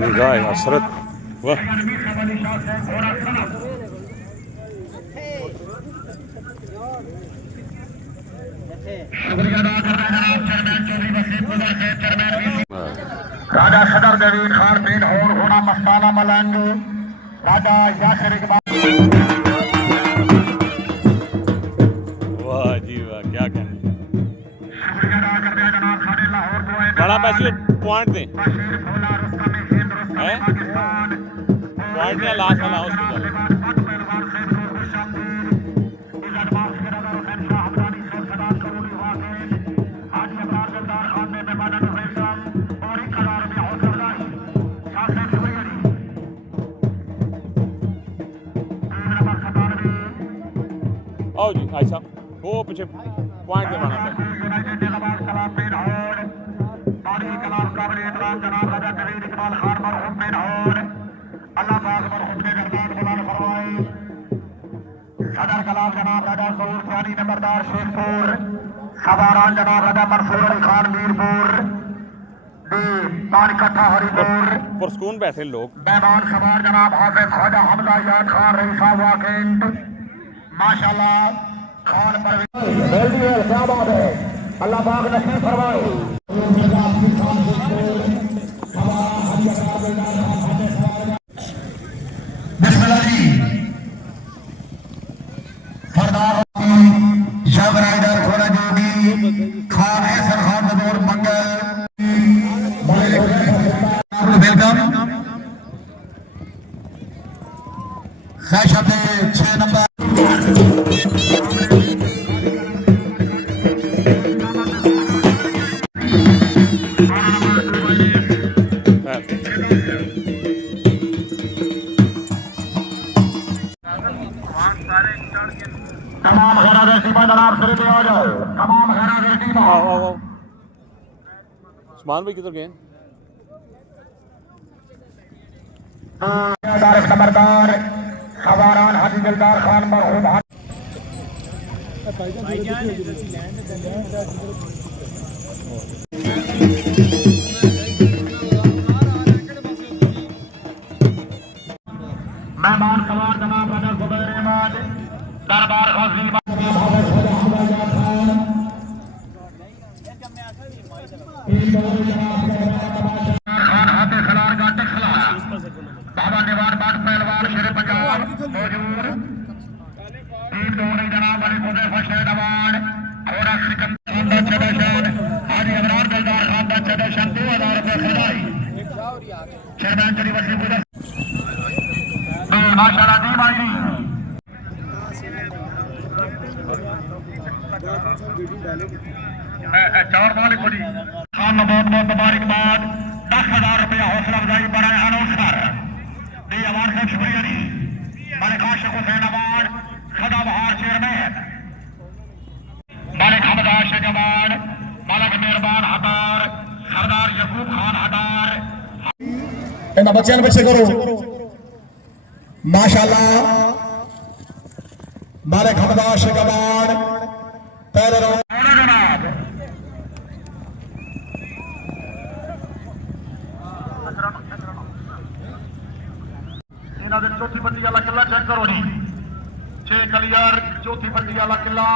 निगाह हसरत वाह राजा सदर जवीन खान बिन और होना मस्ताना मलंग राजा यासिर इकबाल। वाह जी वाह क्या कहने बड़ा पैसे पॉइंट दें पॉइंट या लास्ट वाला हॉस्पिटल आओ जी भाई साहब वो पीछे पॉइंट दबाना है सदर कलाम जनाब राजा सऊर सियानी नंबरदार शेखपुर सवारान जनाब राजा मंसूर अली खान मीरपुर पानीकट्ठा हरिपुर पुरस्कून बैठे लोग मेहमान सवार जनाब हाफिज ख्वाजा हमजा याद खान रईसा वाकिंड माशाल्लाह खान पर क्या बात है अल्लाह पाक नसीब फरमाए। बिस्मिल्लाह जी सरदार जब राइडर खोला जोगी खान ऐसर खान बदौर मंगल वेलकम खैशत 6 नंबर तमाम खैरात टीम जनाब सिरे पे आ जाओ तमाम खैरात टीम आओ आओ आओ उस्मान भाई किधर गए नंबरदार खबारान हाजी दिलदार खान मरहूम मेहमान सवार जनाब राजा जुबैर अहमद दरबार गाजी खान हाथे खिलार गाटे खिला बाबा निवार बाट पहलवान शेर पंजाब मौजूद टीम दोनों जनाब अली हुदैफा शहरवान और सिकंदर चदशन हाजी अबरार दिलदार खान दा चदशन 2000 रुपए खिलाई चेयरमैन चली वसीम गुजर माशाल्लाह दी भाई चार मालिक बड़ी खान बहुत बहुत मुबारकबाद 10,000 रुपया हौसला अफजाई बढ़ाए अनौसर दी अवार्ड से शुक्रिया जी मालिक आशिक हुसैन अवार्ड सदाबहार चेयरमैन मालिक हमद आशिक अवार्ड मालिक मेहरबान हदार सरदार यकूब खान हदार इन बच्चों ने बच्चे करो माशाल्लाह मालिक हमद आशिक अवार्ड पहले जनाब चौथी बंदी वाला किला चेक करो जी 6 कलियर चौथी बंदी वाला किला